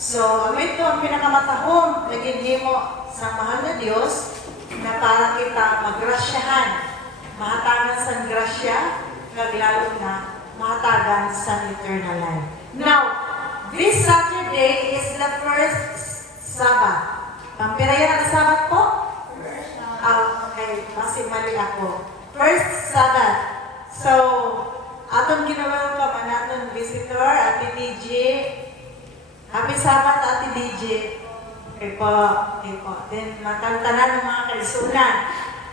So, ito ang pinakamatahong naging mo sa mahal na Diyos na para kita magrasyahan, mahatagan sa grasya, naglalo na mahatagan sa eternal life. Now, this Saturday is the first Sabbath. Pampiraya ng Sabbath po? Okay, kasi mali ako. First Sabbath. So, atong ginawa pa man natin visitor, Ate DJ. Happy Sabbath, Ate DJ. Okay po. Then, matantanan ng mga kalisunan.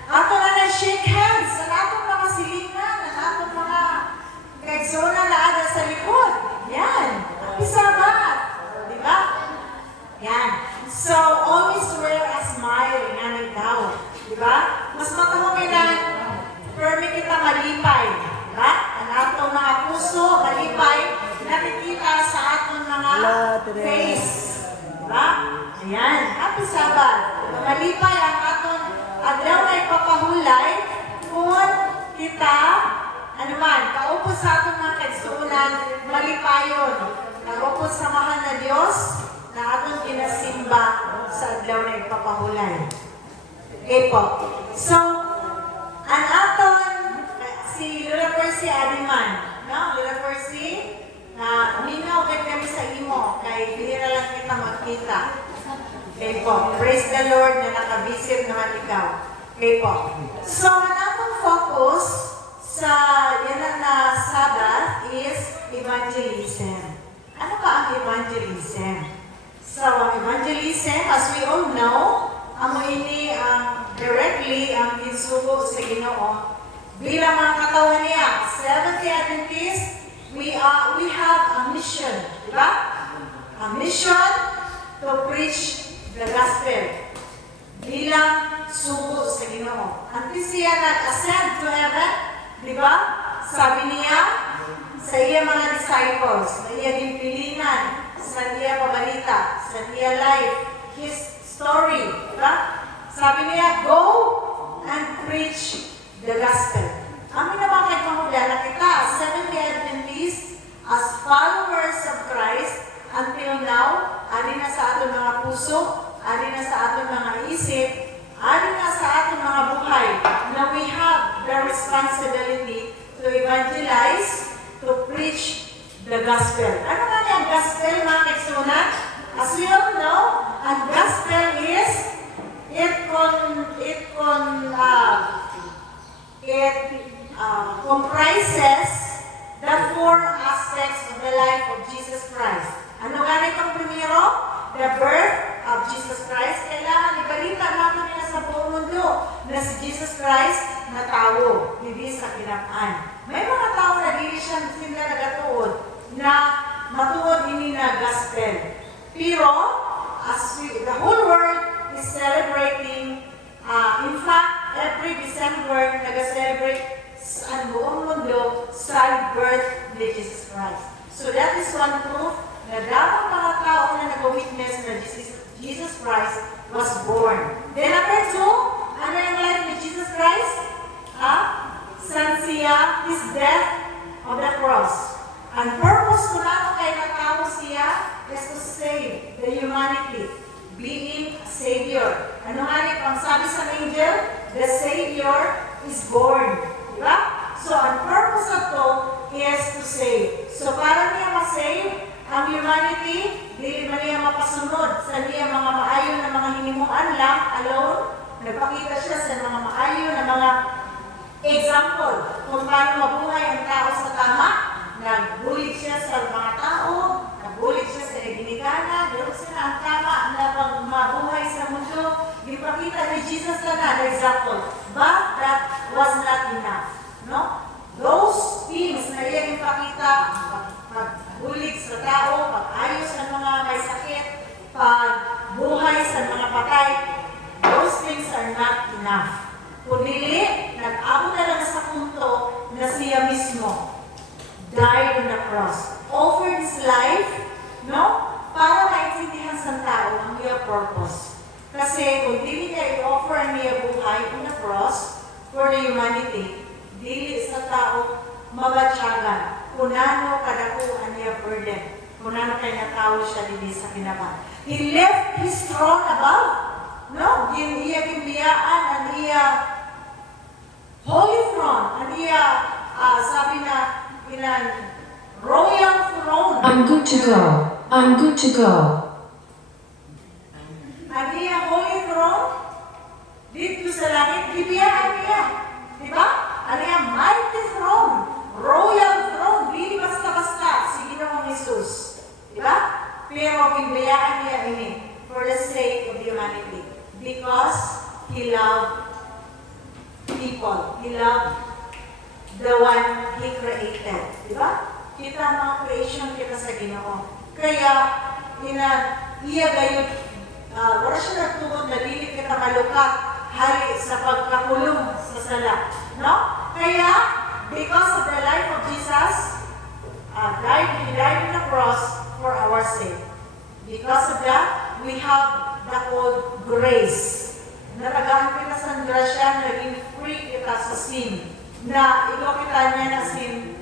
Ato na shake hands sa atong mga silingan, ang atong mga kaisunan na ada sa likod. Yan. Happy Sabbath. Diba? Yan. So, always wear a smile nga nagdaw. Diba? Mas matahong na permit kita malipay. Diba? Ang atong mga puso, malipay, nakikita sa atong mga face. Diba? Ayan. Happy Sabbath. Malipay ang atong adlaw na ipapahulay kung kita, kaupo sa atong mga kaigsuunan, malipayon. Kaupo sa mahal na Diyos na atong ginasimba sa adlaw na ipapahulay. Okay po. So, ang aton, si Lola Percy Adiman, no? Lola Percy, na minaw kami sa imo, kay bihira lang kita magkita. Okay po. Praise the Lord na nakabisit naman ikaw. Okay po. So, ang atong focus sa yan na Sabbath is evangelism. Ano ba ang evangelism? So, ang evangelism, as we all know, amo ini directly ang ginsugo sa Ginoo. Bilang mga katawan niya, Seventh-day Adventist, we have a mission, di ba? A mission to preach the gospel. Bilang sugo sa Ginoo. Antes siya nag-ascend to heaven, di ba? Sabi niya sa iya mga disciples, na iya ginpilinan, sa iya pabalita, sa iya life, his story, di ba? Sabi niya, go and preach the gospel. Amin naman kay pangudala kita, Seventh-day Adventist, as followers of Christ, until now, alin na sa ating mga puso, alin na sa ating mga isip, alin na sa ating mga buhay, na we have the responsibility to evangelize, to preach the gospel. Ano nga niya ang gospel, mga kaigsunan? As we all know, ang gospel is comprises the four aspects of the life of Jesus Christ. Ano nga itong primero? The birth of Jesus Christ. Kailangan ibalita natin nila sa buong mundo na si Jesus Christ na tao, hindi sa kinapaan. May mga tao na hindi siya sila nagatuod na matuod ini na gospel. Pero, the whole world is celebrating, in fact, every December, nag-celebrate ang buong mundo sa birth ni Jesus Christ. So that is one proof na dapat mga tao na nag-witness na Jesus Christ was born. Then number two, ano yung life ni Jesus Christ? San siya, his death on the cross. Ang purpose ko nato kay natao siya is to save the humanity, being a Savior. Ano nga rin, pang sabi sa angel, the Savior is born. Diba? So, ang purpose of to is to save. So, para niya ma-save ang humanity, di man niya mapasunod sa niya mga maayo na mga hinimuan lang, alone. Nagpakita siya sa mga maayo na mga example kung paano mabuhay ang tao sa tama. Nagbulig siya sa mga tao, nagbulig siya sa ginigana, doon sila ang tama na pag mabuhay sa mundo. Ipakita ni Jesus na example. But that was not enough. No? Those things na iyan ipakita, pagbulig sa tao, pag-ayos ng mga may sakit, pagbuhay sa mga patay, those things are not enough. Kundi, nag-abot na lang sa punto na siya mismo died on the cross. Offered his life, no? Para maintindihan sa tao ang iyong purpose. Kasi kung dili niya i-offer niya buhay on the cross for the humanity, dili sa tao mabatyagan kung ano kadako ang niya burden. kung ano kay natawag siya din sa kinaban. He left his throne above. No, iya kimbiyaan, ang iya holy throne, ang iya, sabi na, ilan, royal throne. I'm good to go. I'm good to go. Ang iya holy throne, dito sa langit, bibiyaan niya. Diba? Ang iya mighty throne, royal throne, hindi basta-basta si Ginoong Jesus. Diba? Pero bibiyaan niya ini for the sake of humanity. Because He loved people. He loved the one He created. Diba? Kita ang mga creation kita sa Ginoo. Kaya, iya gayon, wala siya nagtugod na dili kita malukat hali sa pagkakulong sa sala. No? Kaya, because of the life of Jesus, He died on the cross for our sake. Because of that, we have the old grace. Naragaan kita sa grasya, naging free kita sa sin. Na ikaw kita niya na sin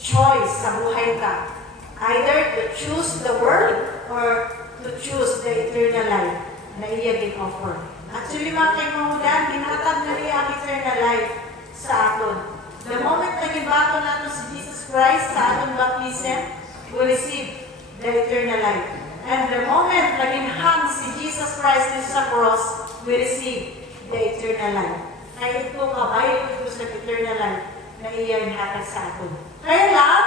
choice sa buhay ka. Either to choose the world or to choose the eternal life na iya gin-offer. Actually, mga kaimahudan, ginatag na niya ang eternal life sa aton. The moment na gibato natin si Jesus Christ sa aton baptism, we receive the eternal life. And the moment na ginhang si Jesus Christ sa cross, we receive the eternal life. Kaya ito, kabayo ito sa eternal life na iya inhatag sa aton. Kaya lang,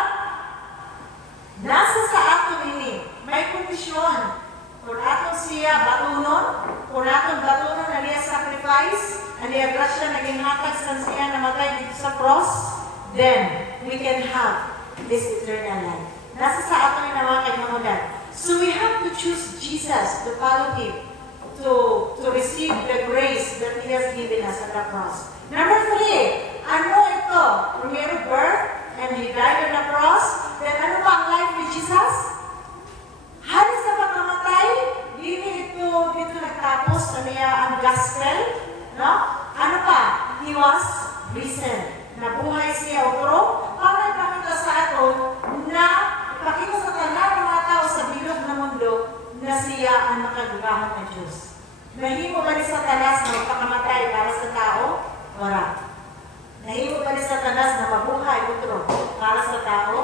nasa sa aton ini, may kondisyon. Kung aton siya batunon, kung aton batunon na niya sacrifice, na niya grasya na ginhatag sa siya namatay dito sa cross, then we can have this eternal life. Nasa sa aton yung mga kaimamudan. So we have to choose Jesus, to follow Him, to receive the grace that He has given us at the cross. Number 3, ano ito? Primero birth, and He died on the cross. Then ano pa ang life ni Jesus? Halos sa pagkamatay, dito nagtapos na niya ang gospel. No? Ano pa? He was risen. Nabuhay siya otro para ipakita sa aton na ipakita sa tanan ng mga tao sa bilog na mundo na siya ang makagagahon ng Diyos. Nahimo ba ni Satanas na magpakamatay para sa tao? Wala. Nahimo ba ni Satanas na mabuhay otro para sa tao?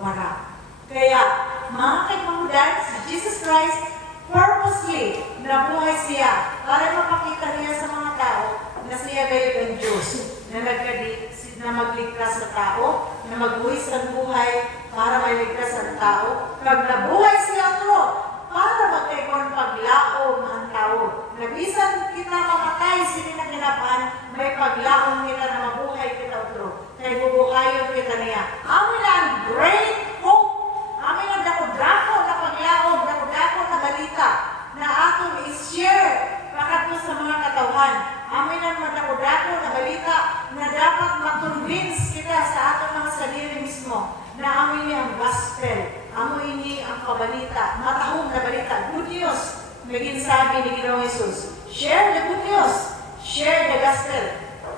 Wala. Kaya, mga kaimahudan, si Jesus Christ purposely nabuhay siya para mapakita niya sa mga tao na siya gayon ang Diyos na na magligtas sa tao, na magbuhis ang buhay para may ligtas ang tao. Pag nabuhay siya ito, para magkaikon paglaom ang tao. Nabisan kita mamatay, sili na kinapan, may paglaom kita na mabuhay kita ito. Kaya bubuhayon kita niya. Amin ang great hope. Amin ang dako-dako na paglaom, dako-dako na balita na atong is-share pagkato sa mga katawhan. Amin ang dako-dako na balita na dapat mag-convince kita sa atong mga sarili mismo na amin niya ang gospel. Amin niya ang pabalita, matahong na balita, good news. Naging sabi ni Ginoong Jesus, share the good news, share the gospel.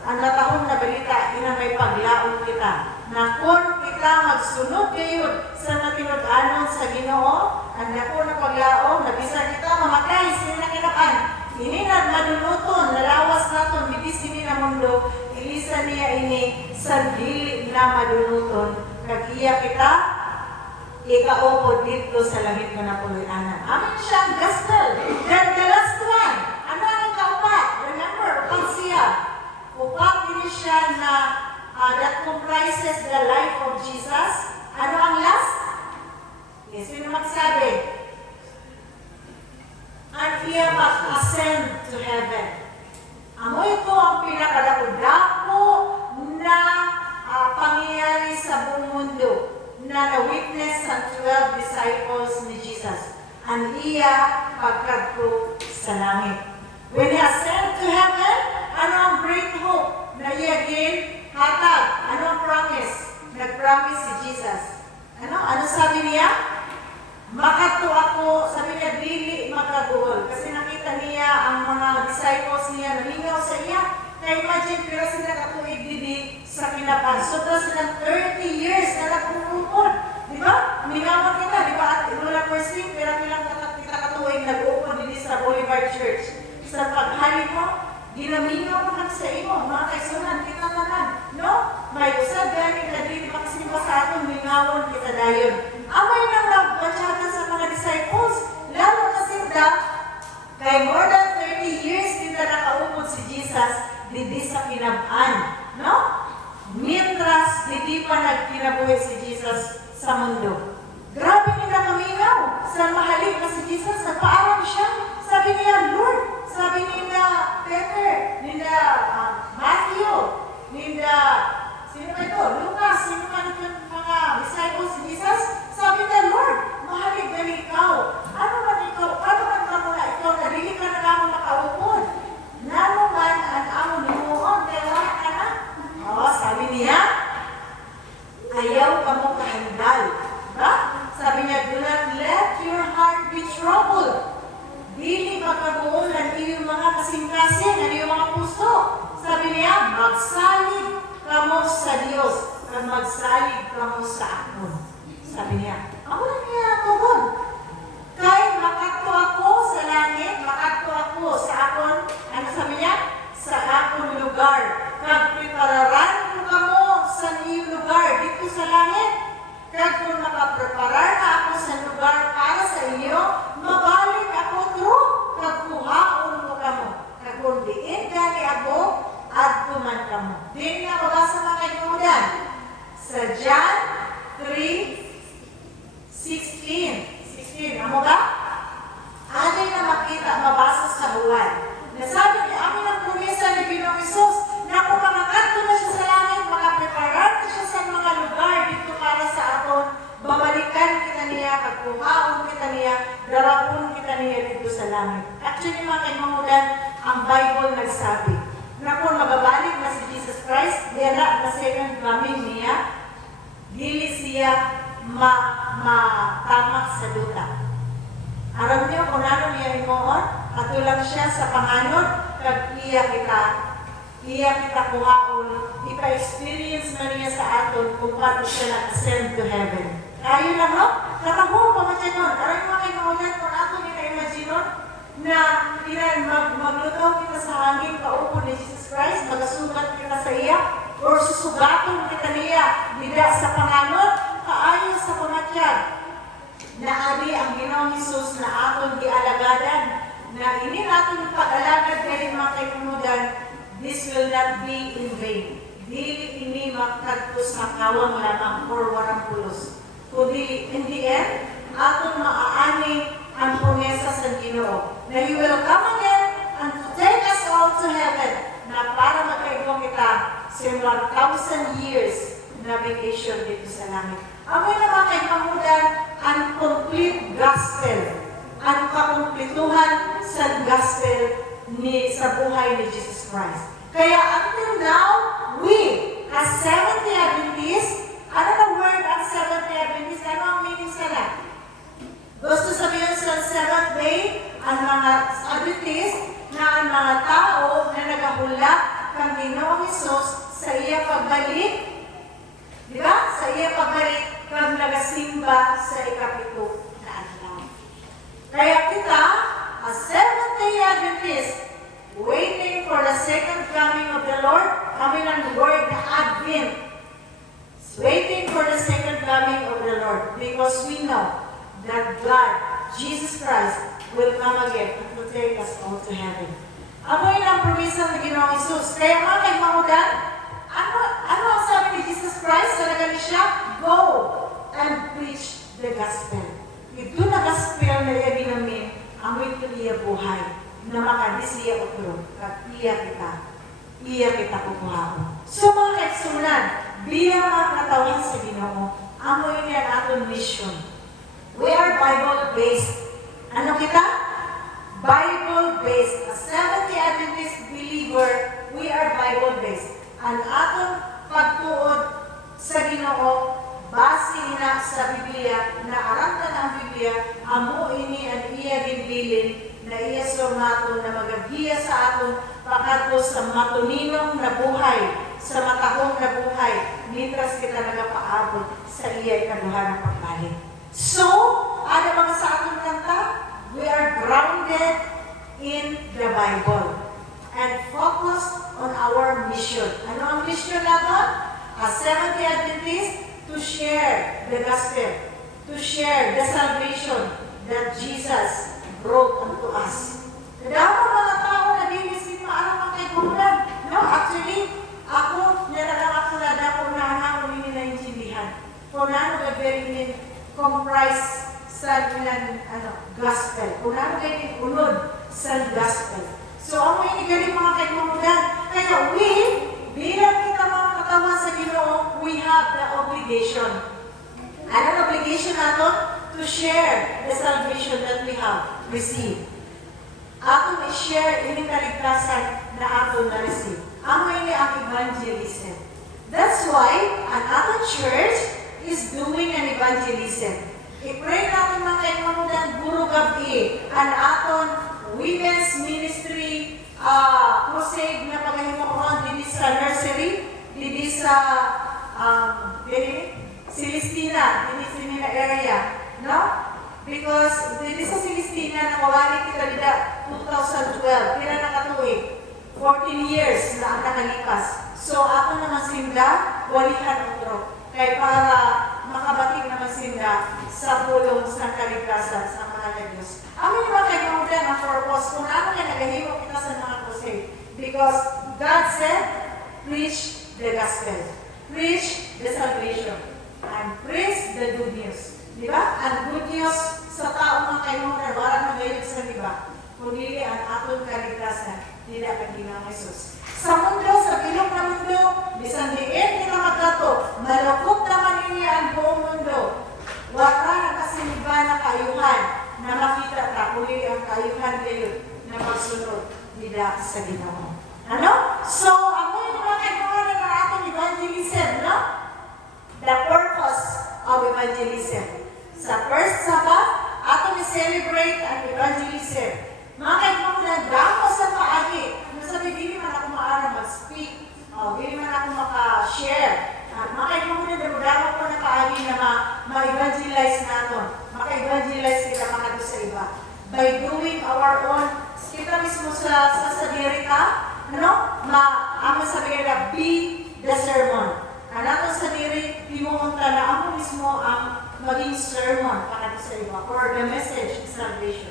Ang natahong na balita, ina may paglaon kita. Na kung kita magsunod kayo sa natinud-anon sa Ginoo, ang nako na paglaon, na bisa kita mamatay, sila kinapan. Ininad madunuton, nalawas naton, bidis ini na mundo, ilisa niya ini, sa dili na madunuton, kagiya kita, ikaupod dito sa langit na napulianan. Amin siya ang gospel. Then the last one, ano ang kaupat? Remember, upat siya. Upat din siya na that comprises the life of Jesus. Ano ang last? Yes, sino magsabi? And he mag-ascend to heaven. Amo ito ang pinakadako-dako na pangyayari sa buong mundo na na-witness ang 12 disciples ni Jesus. Ang iya pagkadto sa langit. When he ascended to heaven, ano ang great hope na iya hatag? Ano ang promise? Nag-promise si Jesus. Ano sabi niya? Makato ako, sabi niya, dili makaduol. Kasi nakita niya ang mga disciples niya, nalingaw sa iya. Kaya imagine, pero sila katuig didi sa kinapan. So, silang 30 years na nagpupupod. Di ba? Mingawan kita, di ba? At Lola Percy, pero nilang kita katuwing nag-open din sa Boulevard Church. Sa paghali mo, ginamingaw mo sa imo, mga kaisunan, kita naman. No? May usad gani na dili makasimba sa aton, mingawan kita dayon. Amay nang nagbatsada sa mga disciples, lalo na sila, kay more than 30 years nila nakaupod si Jesus, didi sa kinabaan. No? Mientras hindi pa nagkinabuhi si Jesus sa mundo. Grabe nila kaminaw. Sa mahalin na si Jesus, nagpaaram siya. Sabi niya, Lord, sabi nila Peter, nila Matthew, nila, sino ba ito? Lucas, sino man ito mga disciples si Jesus? Sabi niya, Lord, mahalin gani ikaw. Ano man ikaw? Ano man ka muna ikaw? Nabili ka na naman makaupod. Nano man ang amo ni Muon, kaya ka na. Sabi niya, ayaw ka mo kahandal. Diba? Sabi niya, do not let your heart be troubled. Dili magkabuon ang iyong mga kasing-kasing, ang iyong mga puso. Sabi niya, magsalig kamo sa Diyos, at magsalig kamo sa akin. Sabi niya, ako na niya tugon. Kaya makadto ako sa langit, makadto ako sa akon, ano sabi niya? Sa akong lugar. Kagprepararan ko kamo sa iyong lugar dito sa langit. Kag kung makapreparar na ako sa lugar para sa inyo, mabalik ako true. Kag kuhaon mo kamo. Kag kung diin gani ako, at kuman kamo. Din na mabasa mga kaibigan. Sa John 3:16. Amo ba? Ano na makita, mabasa sa buwan. Nasabi niya, amin ang promesa ni Pinoong Isus na kung makakadto na siya sa langit, makapreparar na siya sa mga lugar dito para sa aton, babalikan kita niya, pagkuhaon kita niya, darapon kita niya dito sa langit. Actually, mga kaibigan, ang Bible nagsabi na kung magabalik na si Jesus Christ, dira na second coming niya, dili siya matamak sa duta. Aram niyo kung ano niya imoon, katulang siya sa panganod, kag iya kita kuhaon, ipa-experience na niya sa aton kung paano siya nag-ascend to heaven. Kayo lang, no? Katahong pamatay nun. Aram mga kaibigan, kung ato nila-imagine nun, na maglutaw kita sa hangin, paupo ni Jesus Christ, magasugat kita sa iya, or susugaton kita niya, dida sa panganod, kaayo sa pamatyan. Na ali ang Ginoong Hesus na aton gialagadan, na ini aton pag-alagad kayo mga kaibigan, this will not be in vain. Dili ini magkadto sa kawang lamang or warang pulos. Kundi in the end, aton maaani ang promesa sa Ginoo. Na He will come again and to take us all to heaven, na para magkaigong kita sa 1,000 years na vacation dito sa langit. Amoy na mga kaibigan, ang complete gospel, ang kakumplituhan sa gospel sa buhay ni Jesus Christ. Kaya until now, we, as Seventh-day Adventists, ano na word ang Seventh-day Adventist? Ano ang meaning sa lahat? Gusto sabihin sa Seventh Day, ang mga Adventist, na ang mga tao na nagahulak kang Ginoong Hesus sa iya pagbalik, di ba? Sa iya pagbalik, kang nagasimba sa ikapito na adlaw. Kaya kita, as Seventh-day Adventist, waiting for the second coming of the Lord, kami ng word na Advent, waiting for the second coming of the Lord, because we know that God, Jesus Christ, will come again to take us all to heaven. Ano yun ang promesa ng Ginoong Hesus? Kaya mga kaibigan, ano ang sabi ni Jesus Christ? Talaga ni siya, go and preach the gospel. Ito na gospel na iya ginamin, amoy ito iya buhay, na makadisiya o turo, at iya kita kukuha. So mga kaigsunan, biya mga katawan sa Ginoo, amoy niya ang aton mission. We are Bible-based. Ano kita? Bible-based. A Seventh-day Adventist believer, we are Bible-based. Ang aton pagtuod sa Ginoo, base na sa Biblia, na aramdan ang Biblia, amo ini ang iya ginbilin, na iya sormato na magagiya sa aton pagkatapos sa matuninong na buhay, sa matahong na buhay, mitras kita nagapaabot sa iya ikaduha ng pagbahay. galing. So, ano mga sa atong kanta? We are grounded in the Bible and focused on our mission. Ano ang mission natin? As Seventh-day Adventist, to share the gospel, to share the salvation that Jesus brought unto us. Kadama mga tao na dinisip maalam ang kay Bulan. No, actually, ako, naralang ako na dako na ako nini naintindihan. Kung ano ka very comprise sa ilang gospel. Kung ano kayo unod sa gospel. So, ang mga inigaling mga kay Bulan. Kaya we, bilang kita mga katawa sa Ginoo, we have the obligation. Anong obligation natin? To share the salvation that we have received. Atong i-share ining kaligtasan na atong na-receive. Amo ini ang evangelism. That's why an aton church is doing an evangelism. I-pray natin mga kaimamudan guru gabi an aton women's ministry crusade na paghimuon dili sa nursery, dili sa Celestina, dili sa nila area, no? Because dili sa Celestina nakawali kita dida 2012, pila nakatuig, 14 years na ang nakalipas. So ako naman sinda, walihan utro. Kay para makabating naman sinda sa pulong sa kaligtasan sa mahal na Diyos. Amin naman kay Maudan ang purpose kung ano kaya nagahimo kita sa mga crusade. Because God said, preach the gospel. Preach the salvation. And preach the good news. Diba? Ang good news sa tao mga kaimunan, walang magayod sa diba? Kung dili ang atong kaligtasan, nila ang Ginang Jesus. Sa mundo, sa bilog na mundo, bisan diin nila magkato, malukot naman niya ang buong mundo. Wala na kasiniba na kayuhan na makita ta, kuli ang kayuhan kayo na magsunod nila sa Ginoo. Ano? So, ako yung mga kaimunan na atong evangelism, no? The purpose of evangelism. Sa first Sabbath, atong i-celebrate ang evangelism. Mga kaibigan, damo sa paagi. Nasabi, hindi man ako maaari mag-speak. Hindi man ako maka-share. Mga kaibigan, damo ko na paagi na ma-evangelize natin. Maka-evangelize kita makado sa iba. By doing our own, kita mismo sa sadirita, ama sabihin na, be the sermon. Nato sa diri, pimunta na ako mismo ang maging sermon para sa iba or the message of salvation.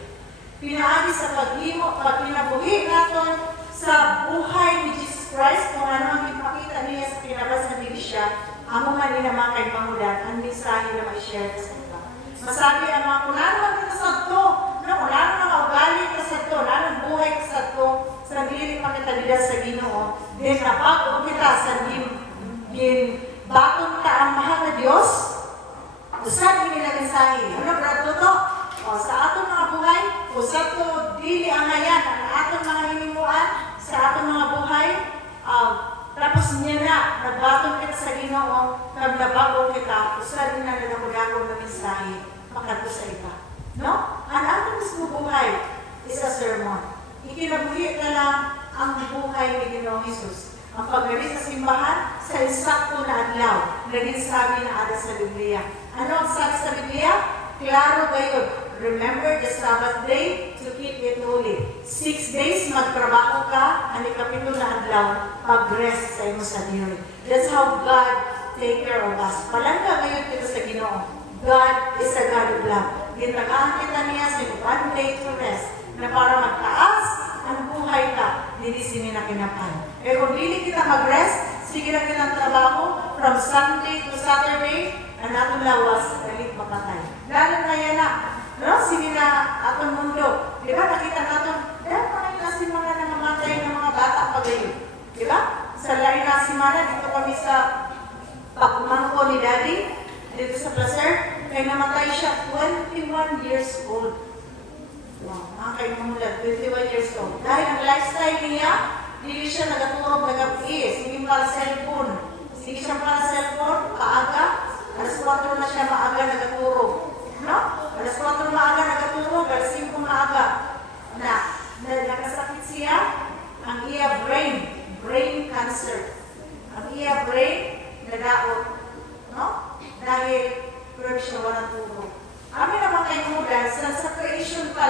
Pinaagi sa paghimo, pag pinabuhi natin sa buhay ni Jesus Christ, kung ano ang ipakita niya sa pinabas na Biblia, amo man nila mga kay Pangulan, ang mensahe na ma-share sa iba. Masabi ang mga kung ano ang kita sa ito, kung ano ang ugali ka sa ito, ano ang buhay ka sa ito, sa diri pakita nila sa Ginoo, then nabago kita sa bakit ka ang mahal na Diyos? Usad hindi na mensahe. Ano, brad to? Sa atong mga buhay, usad to, dili ang hayan, ang atong mga hinimuan, sa atong mga buhay, tapos niya na, nagbatong kita sa Ginoo, naglabago kita, usad din na naglabago ng mensahe, makato sa iba. No? Ang atong mismo buhay is a sermon. Ikinabuhi na lang ang buhay ni Ginoong Jesus. Ang paggaling sa simbahan, sa isakto na adlaw, naging sabi na ada sa Biblia. Ano ang sabi sa Biblia? Klaro gayon. Remember the Sabbath day to keep it holy. 6 days magtrabaho ka, ang ikapito na adlaw, pag-rest sa imo sa diri. That's how God take care of us. Palangga ngayon kita sa Ginoo. God is a God of love. Ginagahan kita niya sa one day to rest, na para magtaas ang buhay ka, hindi sinin na kinapan. Eh kung hindi kita mag-rest, sige lang kitang trabaho from Sunday to Saturday, ang atong lawas, galit mapatay. Lalo na yan na, no? Sige na atong mundo. Di ba nakita natin, dahil mga inasimana na namatay ng mga bata pa gayon. Di ba? Sa lain na simana, dito kami sa pagmangko ni Daddy, dito sa Placer, kaya namatay siya 21 years old. Wow, mga kaimulan, 21 years old. Dahil ang lifestyle niya, hindi siya nagaturog, nag-iis, hindi para cellphone. Hindi siya para cellphone, kaaga, alas 4 na siya maaga nagaturog. No? Alas 4 maaga nagaturog, alas 5 maaga. Nakasakit siya, ang iya brain cancer. Ang iya brain, nadaot. No? Dahil, pero siya walang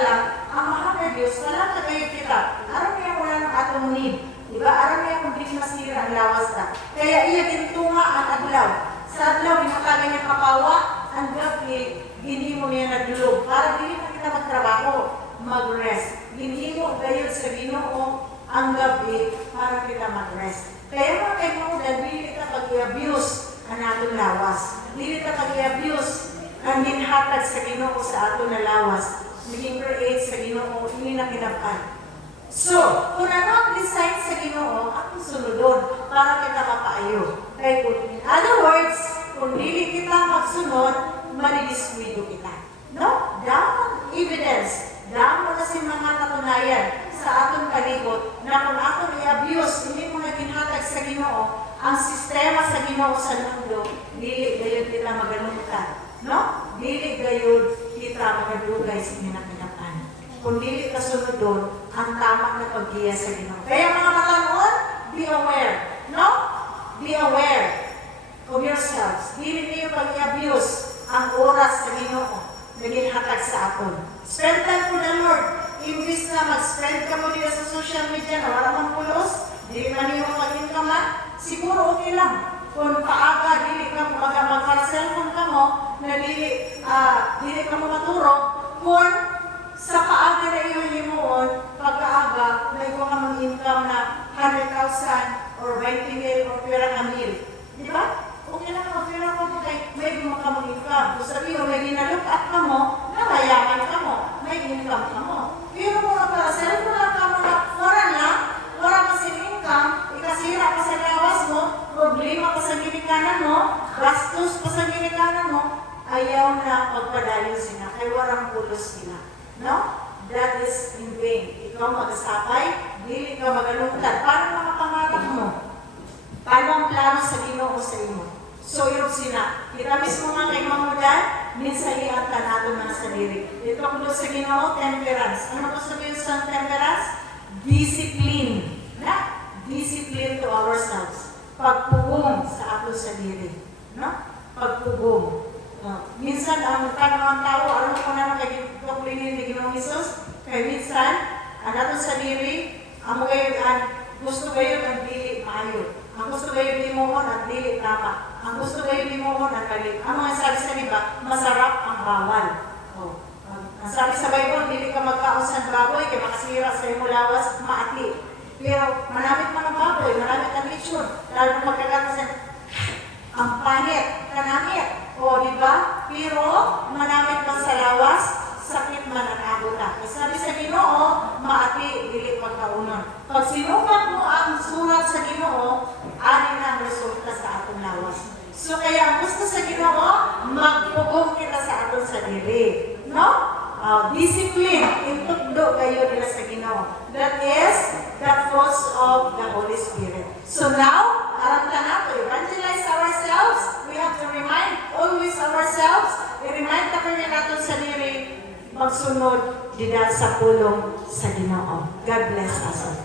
lang, ang mahal na Diyos, wala ka kayo kita. Aram niya wala ng atong need. Diba? Aram niya kung di masira ang lawas na. Kaya iya gintunga ang adlaw. Sa adlaw, binatagan niya kapawa, ang gabi, ginhimo niya nagdulog. Para dili na kita magtrabaho, mag-rest. Ginhimo gayon sa Ginoo ang gabi para kita mag-rest. Kaya mga kaibigan, dili ka pag-i-abuse ang atong lawas. Dili ka pag-i-abuse ang ginhatag sa Ginoo sa atong na lawas. Naging create sa Ginoo, hindi na kinapan. So, kung ano ang design sa Ginoo, atong sunodon para kita mapaayo. Kaya kung, in other words, kung dili kita magsunod, malidiswido kita. No? Damang evidence, damang kasi mga katunayan sa atong palibot na kung atong i-abuse, hindi mga ginhatag sa Ginoo, ang sistema sa Ginoo sa mundo, dili gayon kita maganungtan. No? Dili gayon kita magadugay sa ginakinapan. Kung dili ka sunod doon, ang tama na paggiya sa Ginoo. Kaya mga matanon, be aware. No? Be aware of yourselves. Dili niyo pag-abuse ang oras sa Ginoo na ginhatag sa aton. Spend time with the Lord. Imbis na mag-spend ka mo dito sa social media na wala mong pulos, di man niyo mag-income, siguro okay lang. Kung paaga, dili ka mag-cellphone ka mo, na dili ka mo maturog, kung sa paaga na iyo himuon, pagkaaga, may kung ka mag-income na 100,000 or 20 mil or pera ka mil. Di ba? Okay lang mag-pera ka mo kay may kung ka mag-income. Kung sabihin, may ginalook at ka mo, namayaman ka mo, may income ka mo. Pero kung nagpa-cellphone lang ka mo na, wala ka sin income, ikasira ka sa lawas mo, problema ka sa ginikanan mo, gastos ka sa ginikanan mo, ayaw na pagpadayon sila, kay warang pulos sila. No? That is in vain. Ikaw mag-asapay, dili ka magalungtan. Paano mga pangarap mo? Paano ang plano sa Ginoo sa imo? So, yun sila. Kita mismo nga kay Mamudan, minsan iatan natin mga sarili. Ito ko sa Ginoo, temperance. Ano ko sabihin sa temperance? Discipline. Na? Discipline to ourselves. Pagpugong sa ato sarili. No? Pagpugong. Minsan, ang kanang tao, alam ko na kay kaplinin ni Ginoong Hesus, kay minsan, ang ato sarili, ang gusto kayo ang dili maayo. Ang gusto kayo limuhon ang dili tama. Ang gusto kayo limuhon ang mali. Ang mga sabi sa iba, masarap ang bawal. Ang sabi sa Bible, dili ka magkausan baboy, kaya makasira sa imo lawas, maati. Pero manamit man ang baboy, manamit ang lechon, lalo na magkakatasan, ang panit, kanamit. O, di ba? Pero manamit man sa lawas, sakit man ang abuta. Sabi sa Ginoo, maati, dili pagkaunon. Pag sinukat mo ang surat sa Ginoo, anin ang resulta sa atong lawas. So kaya ang gusto sa Ginoo, magpugong kita sa atong sarili. No? Discipline, intugdo kayo nila sa Ginoo. That is the fruits of the Holy Spirit. So now, alam na to evangelize ourselves. We have to remind always ourselves. I-remind na kami natin sa sarili, magsunod din sa pulong sa Ginoo. God bless us all.